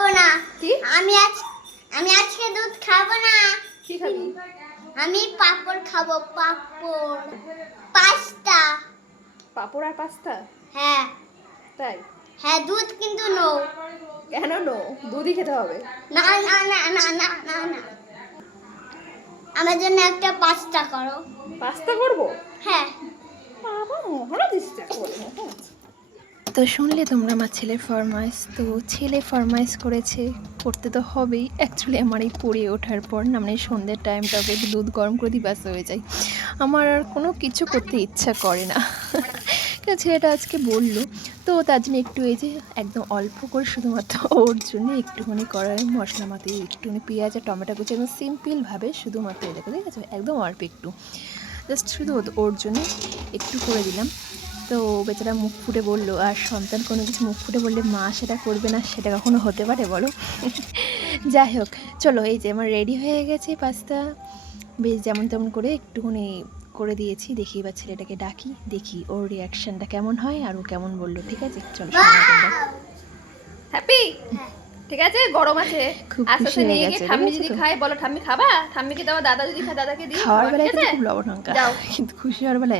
না। কি? আমি আজ আমি আজকে দুধ খাব না। কি খাবি? আমি পাপড় খাব পাপড়। পাস্তা পাপড় আর পাস্তা হ্যাঁ। তাই? হ্যাঁ দুধ কিন্তু নো। কেন নো? দুধই খেতে হবে। না না না না না না না। আমার জন্য একটা পাস্তা করো। পাস্তা করব? হ্যাঁ বাবা মহারাজ ইচ্ছা করব তো শুনলে তোমরা আমার ছেলের ফরমাইশ। তো ছেলে ফরমাইশ করেছে, করতে তো হবেই। অ্যাকচুয়ালি আমার এই পড়ে ওঠার পর না মানে সন্ধ্যের টাইমটা ওকে একটু দুধ গরম করে দিই ব্যাস হয়ে যায়। আমার আর কোনো কিছু করতে ইচ্ছা করে না। ছেলেটা আজকে বলল, তো তার জন্য একটু এই যে একদম অল্প করে শুধুমাত্র ওর জন্য একটুখানি কড়াই, মশলা মাতে, একটুখানি পেঁয়াজ আর টমেটো কুচি, একদম সিম্পলভাবে শুধুমাত্র এটাকে, ঠিক আছে? একদম অল্প একটু। জাস্ট শুধু ওর জন্য একটু করে দিলাম। তো বেচারা মুখ ফুটে বলল আর সন্তান কোনো কিছু মুখ ফুটে বললে মা সেটা করবে না সেটা কখনো হতে পারে বলো? যাই হোক চলো এই যে আমার রেডি হয়ে গেছে পাস্তা বেশ যেমন তেমন করে একটুখানি করে দিয়েছি দেখি এবার ছেলেটাকে ডাকি দেখি ওর রিয়াকশানটা কেমন হয় আর ও কেমন বলল ঠিক আছে? চলো হ্যাপি ঠিক আছে? গরম আছে। আস্তে নিয়ে গিয়ে ঠাম্মি যদি? খায় বলো ঠাম্মি খাবা? ঠাম্মিকে দাও দাদা যদি খায় দাদাকে দিই। খাওয়ার বেলায় খুব লবণঙ্কা যাও। কিন্তু খুশি হওয়ার বেলায়